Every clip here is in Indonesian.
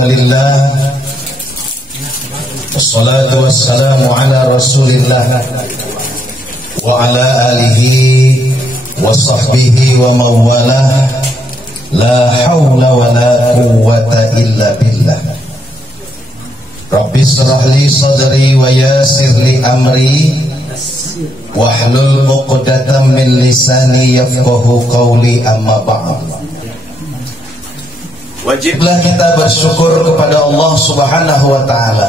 Alhamdulillah, wassalatu wassalamu ala rasulillah wa ala alihi wa sahbihi wa mawalah. La hawla wa la quwwata illa billah. Rabbi shrah li sadri wa yassir li amri wahlul 'uqdatam min lisani yafqahu qawli, amma ba'd. Wajiblah kita bersyukur kepada Allah Subhanahu wa taala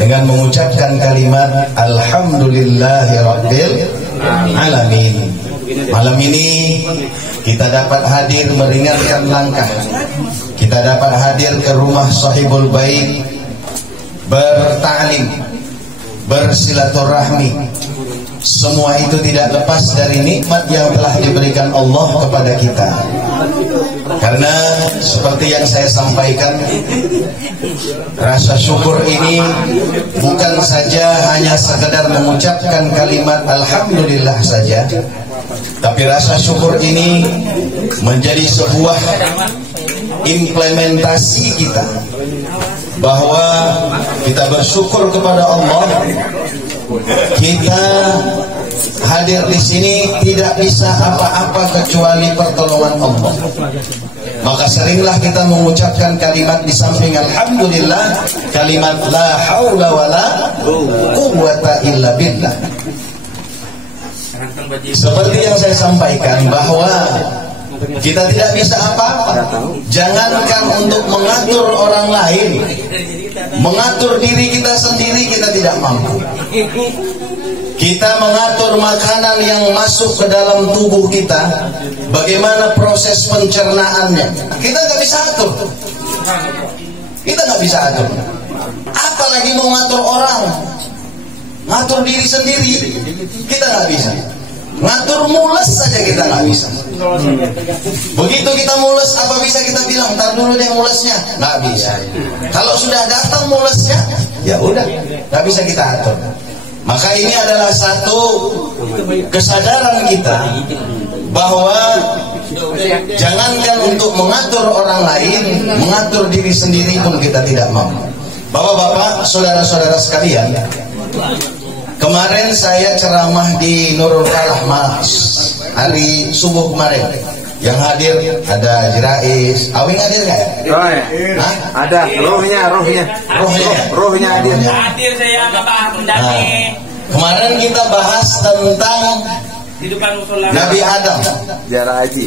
dengan mengucapkan kalimat alhamdulillahi rabbil alamin. Malam ini kita dapat hadir meringankan langkah. Kita dapat hadir ke rumah sahibul bait, bertaklim, bersilaturahmi. Semua itu tidak lepas dari nikmat yang telah diberikan Allah kepada kita. Karena seperti yang saya sampaikan, rasa syukur ini bukan saja hanya sekedar mengucapkan kalimat alhamdulillah saja, tapi rasa syukur ini menjadi sebuah implementasi kita, bahwa kita bersyukur kepada Allah. Kita hadir di sini tidak bisa apa-apa kecuali pertolongan Allah. Maka seringlah kita mengucapkan kalimat di samping alhamdulillah, kalimat la haula wala quwwata illa billah. Seperti yang saya sampaikan, bahwa kita tidak bisa apa-apa. Jangankan untuk mengatur orang lain, mengatur diri kita sendiri kita tidak mampu. Kita mengatur makanan yang masuk ke dalam tubuh kita, bagaimana proses pencernaannya, kita nggak bisa atur. Kita nggak bisa atur. Apalagi mau ngatur orang, ngatur diri sendiri, kita nggak bisa. Ngatur mules saja kita nggak bisa. Begitu kita mules, apa bisa kita bilang tar dulu deh mulesnya? Nggak bisa. Kalau sudah datang mulesnya, ya udah, nggak bisa kita atur. Maka ini adalah satu kesadaran kita, bahwa jangankan untuk mengatur orang lain, mengatur diri sendiri pun kita tidak mampu. Bapak-bapak, saudara-saudara sekalian, kemarin saya ceramah di Nurul Falah Mas, hari subuh kemarin. Yang hadir ada Jirais, Awing hadir nggak ya? Hah? Ada, rohnya hadir. Hadir saya Bapak Pendaki. Kemarin kita bahas tentang Nabi Adam,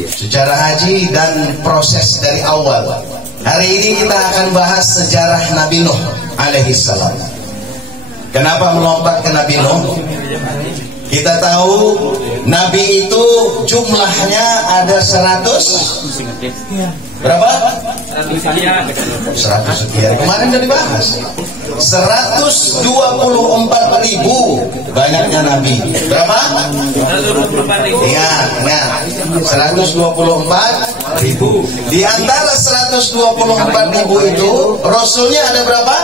sejarah haji dan proses dari awal. Hari ini kita akan bahas sejarah Nabi Nuh alaihissalam. Kenapa melompat ke Nabi Nuh? Kita tahu Nabi itu jumlahnya ada 100 berapa? 100 sekian. Kemarin sudah dibahas 124.000 banyaknya Nabi. Berapa? 124.000. Iya, 124.000. Di antara 124.000 itu Rasulnya ada berapa?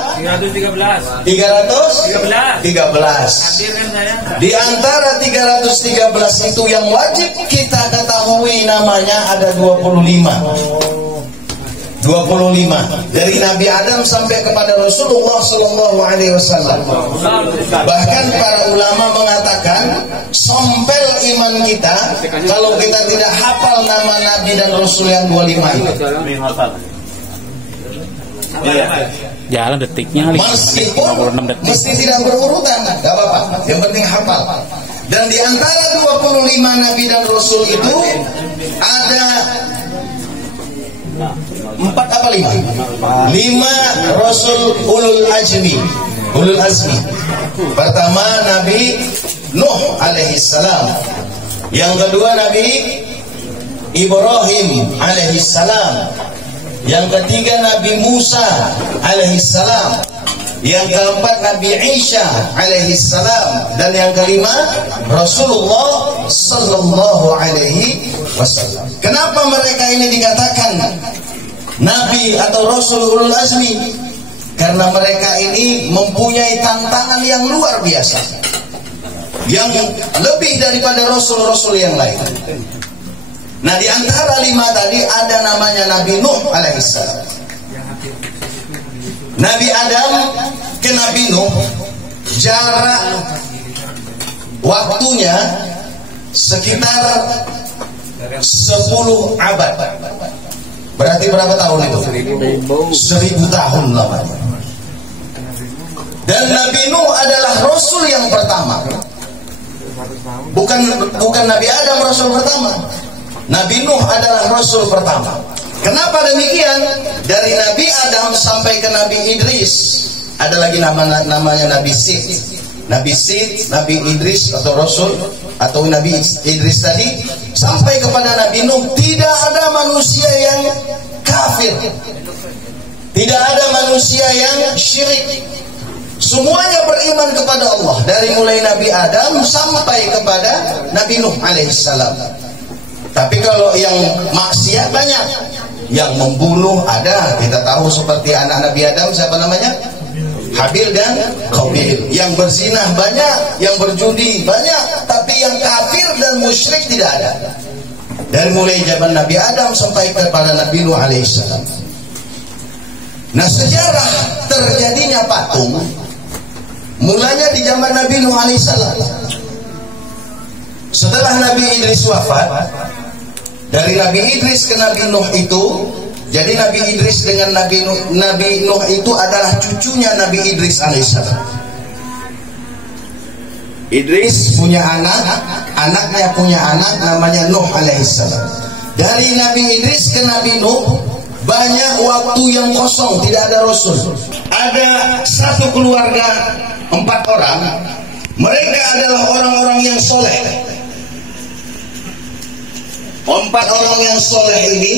313. Di antara 313 itu yang wajib kita ketahui namanya ada 25 dari Nabi Adam sampai kepada Rasulullah Sallallahu Alaihi Wasallam. Bahkan para ulama mengatakan sompel iman kita kalau kita tidak hafal nama Nabi dan Rasul yang 25 itu. Jalan detiknya meskipun mesti tidak berurutan, gak apa-apa, yang penting hafal. Dan di antara 25 Nabi dan Rasul itu ada 4 apa 5? 5 Rasul ulul azmi. Pertama Nabi Nuh alaihissalam. Yang kedua Nabi Ibrahim alaihissalam. Yang ketiga Nabi Musa alaihissalam. Yang keempat Nabi Isa alaihissalam. Dan yang kelima Rasulullah sallallahu alaihi wasallam. Kenapa mereka ini dikatakan Nabi atau Rasul ulul azmi? Karena mereka ini mempunyai tantangan yang luar biasa, yang lebih daripada Rasul-Rasul yang lain. Nah, di antara 5 tadi ada namanya Nabi Nuh alaihissalam. Nabi Adam ke Nabi Nuh jarak waktunya sekitar 10 abad. Berarti berapa tahun itu? 1000 tahun lamanya. Dan Nabi Nuh adalah Rasul yang pertama. Bukan Nabi Adam Rasul pertama. Nabi Nuh adalah Rasul pertama. Kenapa demikian? Dari Nabi Adam sampai ke Nabi Idris, ada lagi namanya Nabi Sid. Nabi Sid, Nabi Idris atau Rasul atau Nabi Idris tadi sampai kepada Nabi Nuh, tidak ada manusia yang kafir, tidak ada manusia yang syirik. Semuanya beriman kepada Allah, dari mulai Nabi Adam sampai kepada Nabi Nuh alaihissalam. Tapi kalau yang maksiat banyak, yang membunuh ada, kita tahu seperti anak Nabi Adam siapa namanya? Habil dan Qabil. Yang berzinah banyak, yang berjudi banyak, tapi yang kafir dan musyrik tidak ada. Dari mulai zaman Nabi Adam sampai kepada Nabi Nuh alaihissalam. Nah, sejarah terjadinya patung mulanya di zaman Nabi Nuh alaihissalam. Setelah Nabi Idris wafat, dari Nabi Idris ke Nabi Nuh itu, jadi Nabi Idris dengan Nabi Nuh itu adalah cucunya Nabi Idris alaihissalam. Idris punya anak, anaknya punya anak namanya Nuh alaihissalam. Dari Nabi Idris ke Nabi Nuh banyak waktu yang kosong, tidak ada Rasul. Ada satu keluarga 4 orang, mereka adalah orang-orang yang soleh. 4 orang yang soleh ini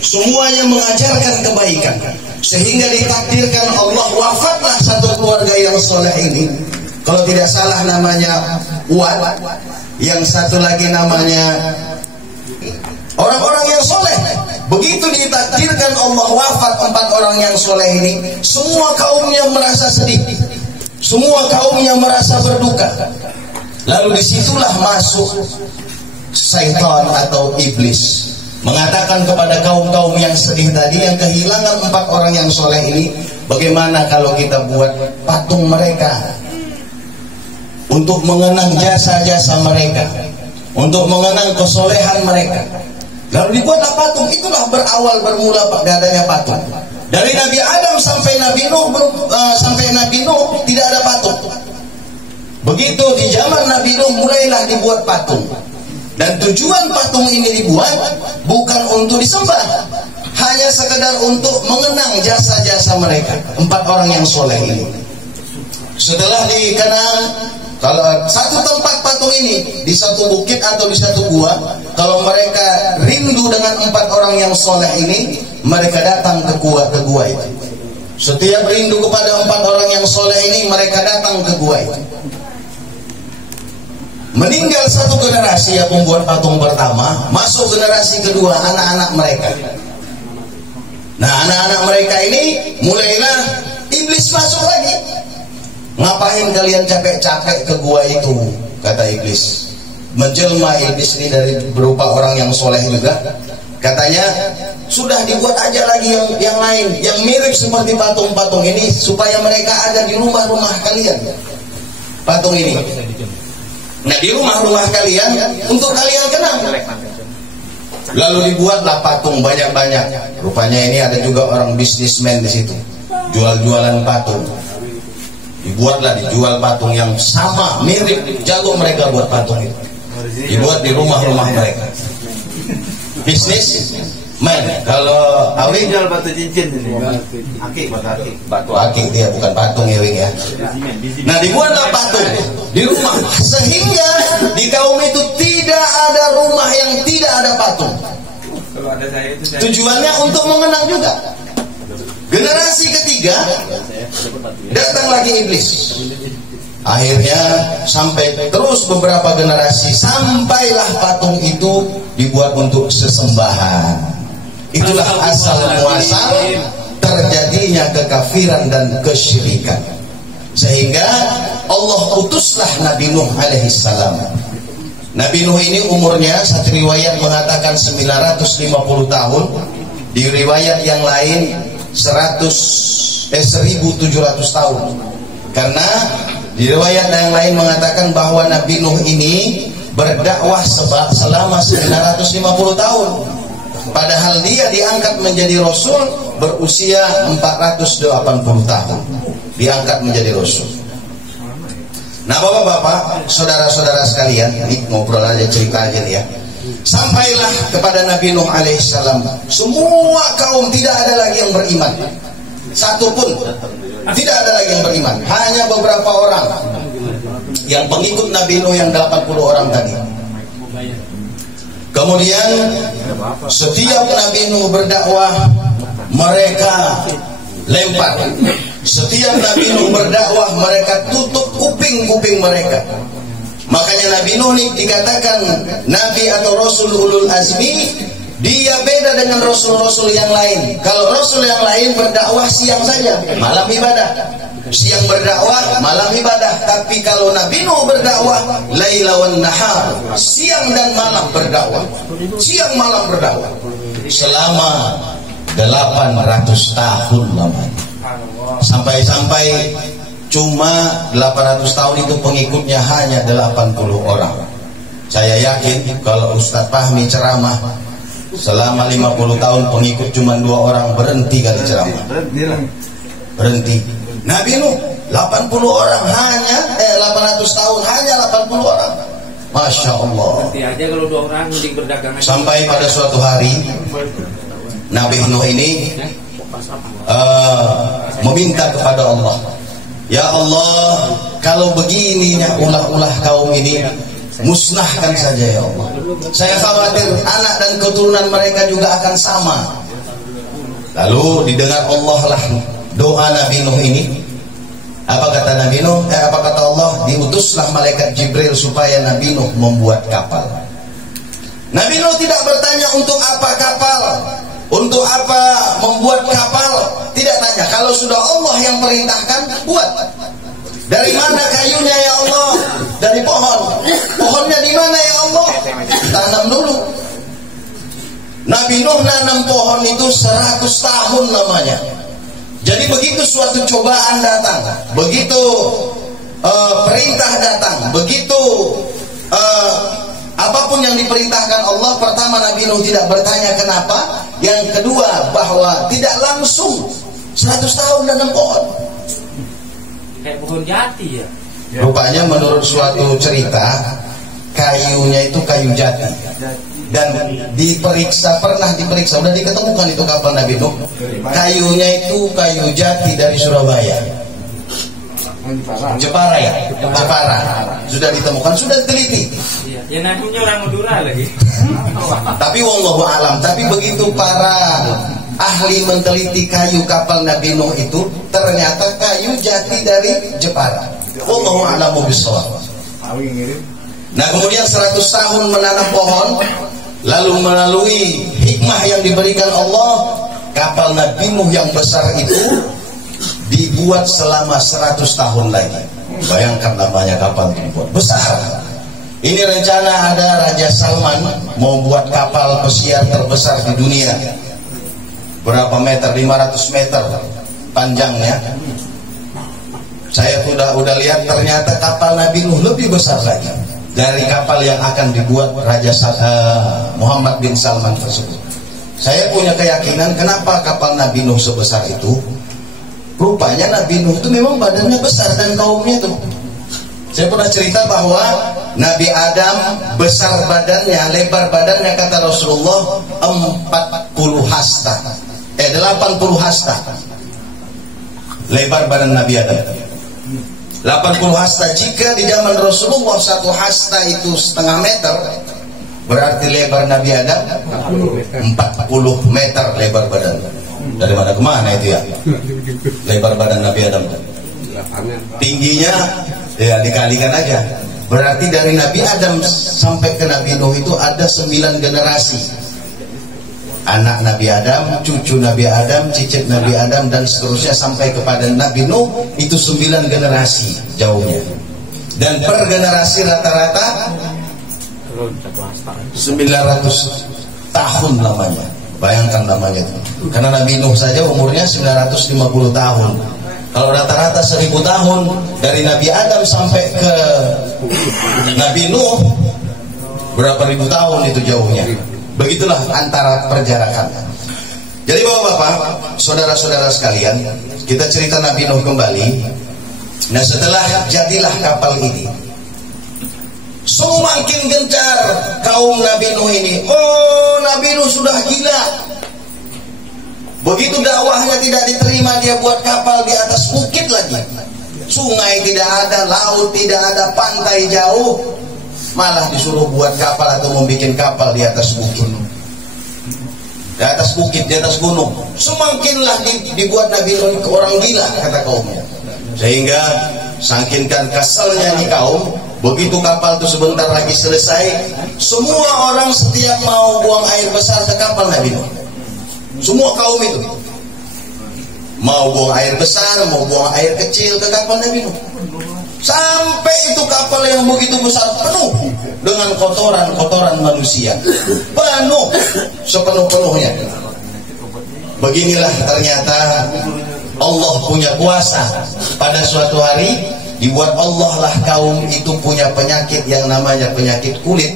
semuanya mengajarkan kebaikan, sehingga ditakdirkan Allah wafatlah satu keluarga yang soleh ini. Kalau tidak salah namanya Uwad, yang satu lagi namanya orang-orang yang soleh. Begitu ditakdirkan Allah wafat 4 orang yang soleh ini, semua kaumnya merasa sedih, semua kaumnya merasa berduka. Lalu disitulah masuk syaitan atau iblis, mengatakan kepada kaum-kaum yang sedih tadi, yang kehilangan 4 orang yang soleh ini, bagaimana kalau kita buat patung mereka untuk mengenang jasa-jasa mereka, untuk mengenang kesolehan mereka. Lalu dibuatlah patung. Itulah bermula adanya patung. Dari Nabi Adam sampai Nabi Nuh tidak ada patung. Begitu di zaman Nabi Nuh mulailah dibuat patung. Dan tujuan patung ini dibuat bukan untuk disembah, hanya sekedar untuk mengenang jasa-jasa mereka, 4 orang yang soleh ini. Setelah dikenang, kalau satu tempat patung ini di satu bukit atau di satu gua, kalau mereka rindu dengan 4 orang yang soleh ini, mereka datang ke gua itu. Setiap rindu kepada 4 orang yang soleh ini, mereka datang ke gua itu. Meninggal satu generasi yang membuat patung pertama, masuk generasi kedua, anak-anak mereka. Nah, anak-anak mereka ini mulailah iblis masuk lagi. Ngapain kalian capek-capek ke gua itu, kata iblis. Menjelma iblis ini dari berupa orang yang soleh juga. Katanya, sudah dibuat aja lagi yang lain, yang mirip seperti patung-patung ini, supaya mereka ada di rumah-rumah kalian. Patung ini. Nah, di rumah-rumah kalian, untuk kalian kenang. Lalu dibuatlah patung banyak-banyak. Rupanya ini ada juga orang bisnismen di situ, jual-jualan patung. Dijual patung yang sama, mirip, jago mereka buat patung itu. Dibuat di rumah-rumah mereka. Bisnis men. Kalau Awi jual batu cincin ini. Batu akik dia, bukan patung ya, Wing ya. Nah, dibuatlah patung di rumah, sehingga di kaum itu tidak ada rumah yang tidak ada patung. Tujuannya untuk mengenang juga. Generasi ketiga datang lagi iblis. Akhirnya sampai terus beberapa generasi, sampailah patung itu dibuat untuk sesembahan. Itulah asal muasal terjadinya kekafiran dan kesyirikan. Sehingga Allah utuslah Nabi Nuh alaihissalam. Nabi Nuh ini umurnya, satu riwayat mengatakan 950 tahun, di riwayat yang lain 1700 tahun. Karena di riwayat yang lain mengatakan bahwa Nabi Nuh ini berdakwah selama 950 tahun. Padahal dia diangkat menjadi Rasul berusia 480 tahun. Diangkat menjadi Rasul. Nah bapak-bapak, saudara-saudara sekalian, ini ngobrol aja, cerita aja ya. Sampailah kepada Nabi Nuh alaihissalam, semua kaum tidak ada lagi yang beriman. Satu pun tidak ada lagi yang beriman. Hanya beberapa orang yang pengikut Nabi Nuh yang 80 orang tadi. Kemudian setiap Nabi Nuh berdakwah, mereka lempar. Setiap Nabi Nuh berdakwah, mereka tutup kuping-kuping mereka. Makanya Nabi Nuh ini dikatakan Nabi atau Rasul Ulul Azmi. Dia beda dengan Rasul-Rasul yang lain. Kalau Rasul yang lain berdakwah siang saja, malam ibadah. Siang berdakwah, malam ibadah. Tapi kalau Nabi Nuh berdakwah laila wan nahar, siang dan malam berdakwah. Siang malam berdakwah selama 800 tahun lamanya. Sampai-sampai cuma 800 tahun itu pengikutnya hanya 80 orang. Saya yakin kalau Ustadz Fahmi ceramah selama 50 tahun pengikut cuma 2 orang, berhenti kali ceramah. Berhenti. Nabi Nuh 80 orang hanya 800 tahun hanya 80 orang. Masya Allah. Berhenti aja kalau 2 orang mending berdagang aja. Sampai pada suatu hari Nabi Nuh ini meminta kepada Allah, ya Allah, kalau begininya ulah-ulah kaum ini, musnahkan saja ya Allah. Saya khawatir anak dan keturunan mereka juga akan sama. Lalu didengar Allah lah doa Nabi Nuh ini. Apa kata Nabi Nuh? Apa kata Allah? Diutuslah malaikat Jibril supaya Nabi Nuh membuat kapal. Nabi Nuh tidak bertanya untuk apa kapal, untuk apa membuat kapal, tidak tanya. Kalau sudah Allah yang perintahkan, buat. Dari mana kayunya ya Allah? Dari pohon. Pohonnya di mana ya Allah? Tanam dulu. Nabi Nuh nanam pohon itu 100 tahun namanya. Jadi begitu suatu cobaan datang, begitu perintah datang, begitu apapun yang diperintahkan Allah, pertama Nabi Nuh tidak bertanya kenapa. Yang kedua bahwa tidak langsung 100 tahun nanam pohon. Kayak pohon jati ya. Rupanya menurut suatu cerita, kayunya itu kayu jati. Dan pernah diperiksa, sudah diketemukan itu kapal Nabi Nuh. Kayunya itu kayu jati dari Surabaya. Jepara ya, Jepara. Sudah ditemukan, sudah diteliti. Iya, ya namanya orang Madura lagi. Tapi wallahu alam, tapi begitu para ahli meneliti kayu kapal Nabi Nuh itu, ternyata kayu jati dari Jepara. Wallahu a'lamu bishawab. Nah, kemudian 100 tahun menanam pohon, lalu melalui hikmah yang diberikan Allah, kapal Nabi Nuh yang besar itu dibuat selama 100 tahun lagi. Bayangkan namanya kapal dibuat besar. Ini rencana ada Raja Salman mau buat kapal pesiar terbesar di dunia. Berapa meter? 500 meter panjangnya. Saya udah lihat, ternyata kapal Nabi Nuh lebih besar lagi dari kapal yang akan dibuat Raja Muhammad bin Salman tersebut. Saya punya keyakinan kenapa kapal Nabi Nuh sebesar itu. Rupanya Nabi Nuh itu memang badannya besar dan kaumnya itu. Saya pernah cerita bahwa Nabi Adam besar badannya, lebar badannya kata Rasulullah 40 hasta. 80 hasta. Lebar badan Nabi Adam 80 hasta. Jika di zaman Rasulullah 1 hasta itu setengah meter, berarti lebar Nabi Adam 40 meter lebar badan. Dari mana ke mana itu ya? Lebar badan Nabi Adam. Tingginya ya dikalikan aja. Berarti dari Nabi Adam sampai ke Nabi Nuh itu ada 9 generasi. Anak Nabi Adam, cucu Nabi Adam, cicit Nabi Adam, dan seterusnya sampai kepada Nabi Nuh, itu 9 generasi jauhnya. Dan per generasi rata-rata 900 tahun lamanya. Bayangkan namanya itu. Karena Nabi Nuh saja umurnya 950 tahun. Kalau rata-rata 1000 tahun dari Nabi Adam sampai ke Nabi Nuh, berapa ribu tahun itu jauhnya. Begitulah antara perjalanan. Jadi bapak-bapak, saudara-saudara sekalian, kita cerita Nabi Nuh kembali. Nah setelah jadilah kapal ini, semakin gencar kaum Nabi Nuh ini. Oh, Nabi Nuh sudah gila. Begitu dakwahnya tidak diterima, dia buat kapal di atas bukit lagi. Sungai tidak ada, laut tidak ada, pantai jauh. Malah disuruh buat kapal atau membuat kapal di atas bukit. Di atas bukit, di atas gunung. Semakinlah dibuat Nabi Nuh orang gila, kata kaumnya. Sehingga saking keselnya nih kaum, begitu kapal itu sebentar lagi selesai, semua orang setiap mau buang air besar ke kapal Nabi Nuh. Semua kaum itu mau buang air besar, mau buang air kecil ke kapal Nabi Nuh. Sampai itu kapal yang begitu besar penuh dengan kotoran-kotoran manusia. Penuh sepenuh-penuhnya. Beginilah ternyata Allah punya kuasa. Pada suatu hari dibuat Allah lah kaum itu punya penyakit yang namanya penyakit kulit.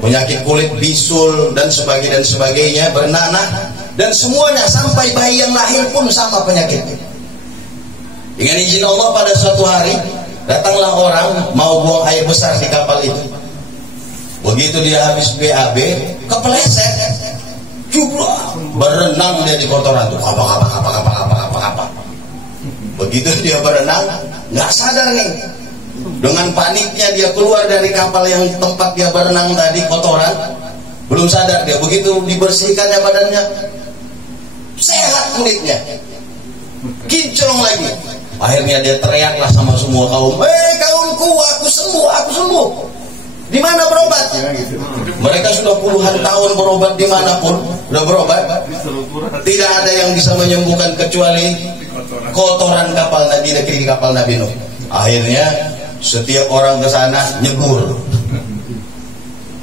Penyakit kulit, bisul dan sebagainya, bernanah dan semuanya, sampai bayi yang lahir pun sama penyakitnya. Dengan izin Allah pada suatu hari datanglah orang mau buang air besar di kapal itu. Begitu dia habis BAB, kepleset, jublah, berenang dia di kotoran itu. Apa. Begitu dia berenang, nggak sadar nih. Dengan paniknya dia keluar dari kapal yang tempat dia berenang tadi, kotoran. Belum sadar dia, begitu dibersihkannya badannya, sehat kulitnya, kinclong lagi. Akhirnya dia teriaklah sama semua kaum, kaumku, aku sembuh. Di mana berobat? Mereka sudah puluhan tahun berobat dimanapun, sudah berobat. Tidak ada yang bisa menyembuhkan kecuali kotoran kapal Nabi, negeri kapal Nabi Nuh. Akhirnya setiap orang ke sana nyebur.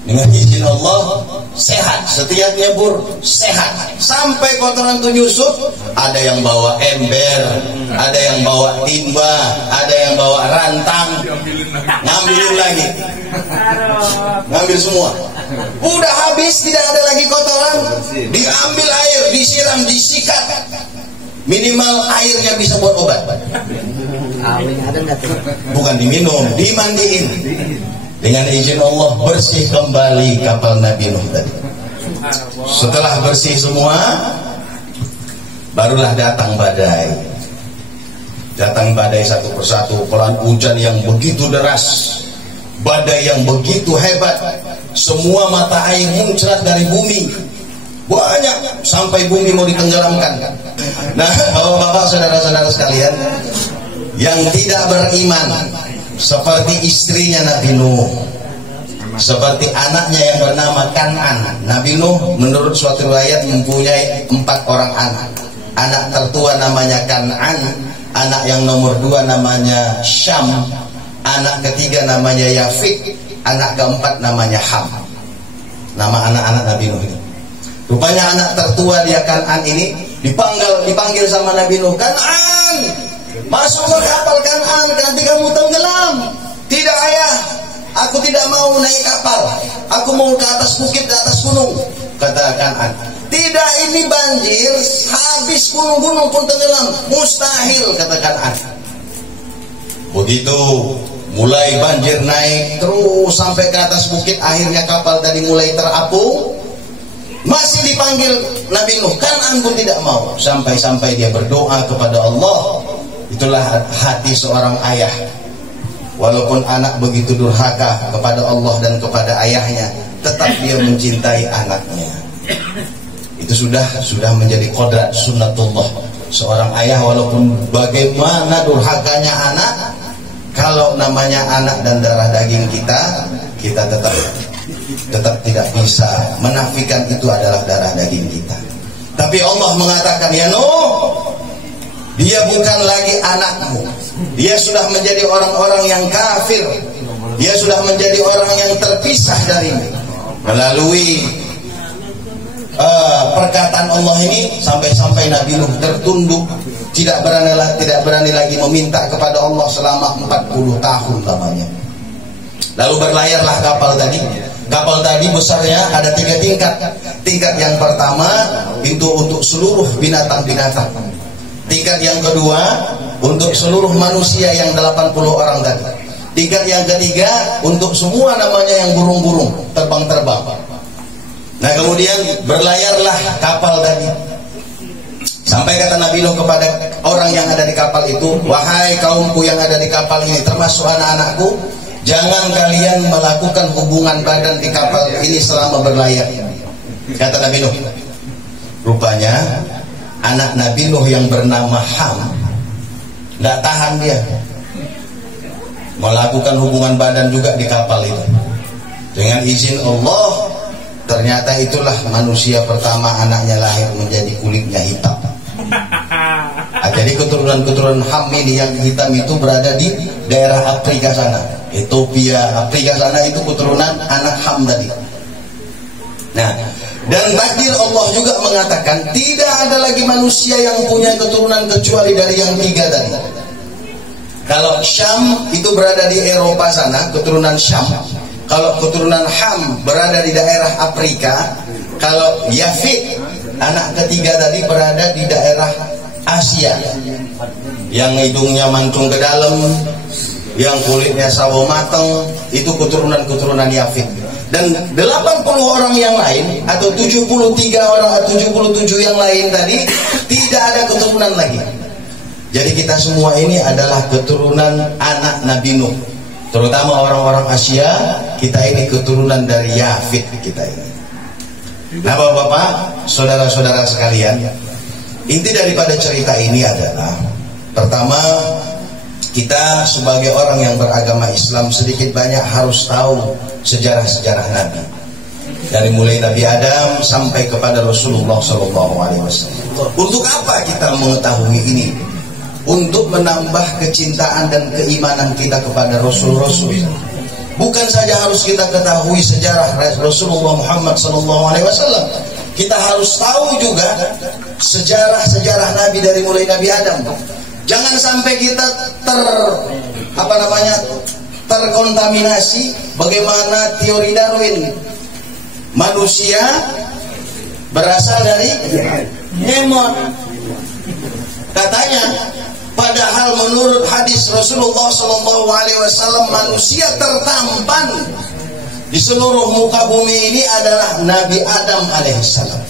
Dengan izin Allah sehat, setiap nyebur sehat. Sampai kotoran itu nyusup, ada yang bawa ember, ada yang bawa timba, ada yang bawa rantang, ngambilin lagi, ngambil semua. Udah habis, tidak ada lagi kotoran, diambil air, disiram, disikat. Minimal airnya bisa buat obat. Bukan diminum, dimandiin. Dengan izin Allah bersih kembali kapal Nabi Nuh tadi. Setelah bersih semua, barulah datang badai. Datang badai satu persatu, pelan hujan yang begitu deras, badai yang begitu hebat. Semua mata air muncrat dari bumi, banyak sampai bumi mau ditenggelamkan. Nah, bapak-bapak, saudara-saudara sekalian, yang tidak beriman seperti istrinya Nabi Nuh, seperti anaknya yang bernama Kan'an. Nabi Nuh menurut suatu riwayat mempunyai 4 orang anak. Anak tertua namanya Kan'an, anak yang nomor 2 namanya Syam, anak ketiga namanya Yafik, anak keempat namanya Ham. Nama anak-anak Nabi Nuh itu. Rupanya anak tertua dia Kan'an ini dipanggil sama Nabi Nuh, Kan'an, masuk ke kapal Kan'an, nanti kamu tenggelam. Tidak ayah, aku tidak mau naik kapal, aku mau ke atas bukit, ke atas gunung, kata Kan'an. Tidak, ini banjir, habis gunung-gunung pun tenggelam, mustahil, kata Kan'an. Begitu mulai banjir naik terus sampai ke atas bukit, akhirnya kapal tadi mulai terapung. Masih dipanggil Nabi Nuh, Kan'an pun tidak mau, sampai dia berdoa kepada Allah. Itulah hati seorang ayah. Walaupun anak begitu durhaka kepada Allah dan kepada ayahnya, tetap dia mencintai anaknya. Itu sudah menjadi kodrat sunnatullah. Seorang ayah walaupun bagaimana durhakanya anak, kalau namanya anak dan darah daging kita tetap tidak bisa menafikan itu adalah darah daging kita. Tapi Allah mengatakan, ya Nuh, dia bukan lagi anakmu. Dia sudah menjadi orang-orang yang kafir. Dia sudah menjadi orang yang terpisah darimu. Melalui perkataan Allah ini sampai-sampai Nabi Nuh tertunduk, tidak berani lagi meminta kepada Allah selama 40 tahun lamanya. Lalu berlayarlah kapal tadi. Kapal tadi besarnya ada 3 tingkat. Tingkat yang pertama itu untuk seluruh binatang-binatang. Tingkat yang kedua untuk seluruh manusia yang 80 orang tadi. Tingkat yang ketiga untuk semua namanya yang burung-burung terbang-terbang. Nah kemudian berlayarlah kapal tadi. Sampai kata Nabi Nuh kepada orang yang ada di kapal itu, wahai kaumku yang ada di kapal ini, termasuk anak-anakku, jangan kalian melakukan hubungan badan di kapal ini selama berlayar. Kata Nabi Nuh. Rupanya anak Nabi Nuh yang bernama Ham tidak tahan dia melakukan hubungan badan juga di kapal itu. Dengan izin Allah, ternyata itulah manusia pertama anaknya lahir menjadi kulitnya hitam. Jadi keturunan-keturunan Ham ini yang hitam itu berada di daerah Afrika sana, Ethiopia, Afrika sana, itu keturunan anak Ham tadi. Nah, dan takdir Allah juga mengatakan tidak ada lagi manusia yang punya keturunan kecuali dari yang 3 tadi. Kalau Syam itu berada di Eropa sana, keturunan Syam. Kalau keturunan Ham berada di daerah Afrika. Kalau Yafid, anak ketiga tadi, berada di daerah Asia, yang hidungnya mancung ke dalam, yang kulitnya sawo mateng, itu keturunan-keturunan Yafid. Dan 80 orang yang lain atau 73 orang atau 77 yang lain tadi tidak ada keturunan lagi. Jadi kita semua ini adalah keturunan anak Nabi Nuh. Terutama orang-orang Asia, kita ini keturunan dari Yafid kita ini. Nah Bapak-bapak, saudara-saudara sekalian, inti daripada cerita ini adalah, pertama, kita sebagai orang yang beragama Islam sedikit banyak harus tahu sejarah-sejarah Nabi. Dari mulai Nabi Adam sampai kepada Rasulullah SAW. Untuk apa kita mengetahui ini? Untuk menambah kecintaan dan keimanan kita kepada Rasul-Rasul. Bukan saja harus kita ketahui sejarah Rasulullah Muhammad SAW, kita harus tahu juga sejarah-sejarah Nabi dari mulai Nabi Adam. Jangan sampai kita terkontaminasi bagaimana teori Darwin. Manusia berasal dari hemon. Katanya, padahal menurut hadis Rasulullah SAW, manusia tertampan di seluruh muka bumi ini adalah Nabi Adam alaihissalam.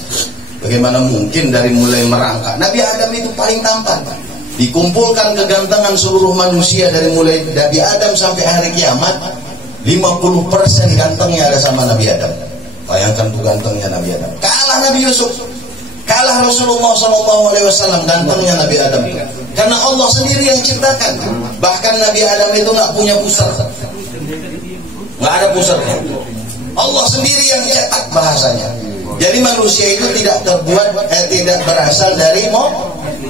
Bagaimana mungkin dari mulai merangkak? Nabi Adam itu paling tampan. Dikumpulkan kegantengan seluruh manusia dari mulai Nabi Adam sampai hari kiamat, 50% gantengnya ada sama Nabi Adam. Bayangkan tuh gantengnya Nabi Adam. Kalah Nabi Yusuf, kalah Rasulullah SAW gantengnya Nabi Adam. Karena Allah sendiri yang ciptakan. Bahkan Nabi Adam itu nggak punya pusar, nggak ada pusar. Allah sendiri yang cetak bahasanya. Jadi manusia itu tidak tidak berasal dari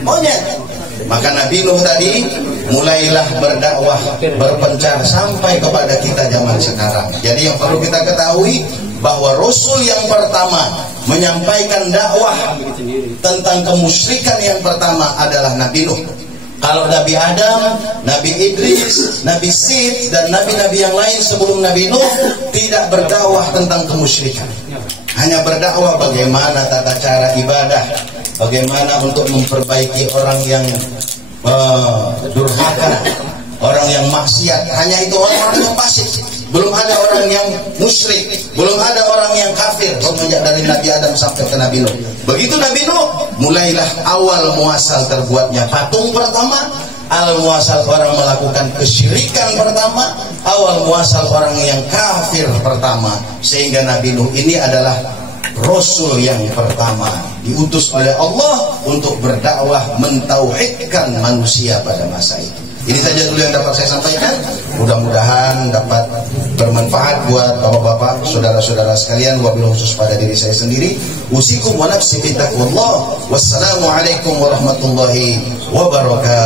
monyet. Maka Nabi Nuh tadi mulailah berdakwah, berpencar sampai kepada kita zaman sekarang. Jadi yang perlu kita ketahui bahwa Rasul yang pertama menyampaikan dakwah tentang kemusyrikan yang pertama adalah Nabi Nuh. Kalau Nabi Adam, Nabi Idris, Nabi Sid, dan nabi-nabi yang lain sebelum Nabi Nuh tidak berdakwah tentang kemusyrikan. Hanya berdakwah bagaimana tata cara ibadah, bagaimana untuk memperbaiki orang yang durhaka, orang yang maksiat. Hanya itu orang-orang yang fasik. Belum ada orang yang musyrik, belum ada orang yang kafir semenjak dari Nabi Adam sampai ke Nabi Nuh. Begitu Nabi Nuh, mulailah awal muasal terbuatnya patung pertama, awal muasal orang melakukan kesyirikan pertama, awal muasal orang yang kafir pertama. Sehingga Nabi Nuh ini adalah Rasul yang pertama diutus oleh Allah untuk berdakwah mentauhidkan manusia pada masa itu. Ini saja dulu yang dapat saya sampaikan. Mudah-mudahan dapat bermanfaat buat bapak-bapak, saudara-saudara sekalian, wabil khusus pada diri saya sendiri. Usikum wa nafsi bi taqwallah. Wassalamualaikum warahmatullahi wabarakatuh.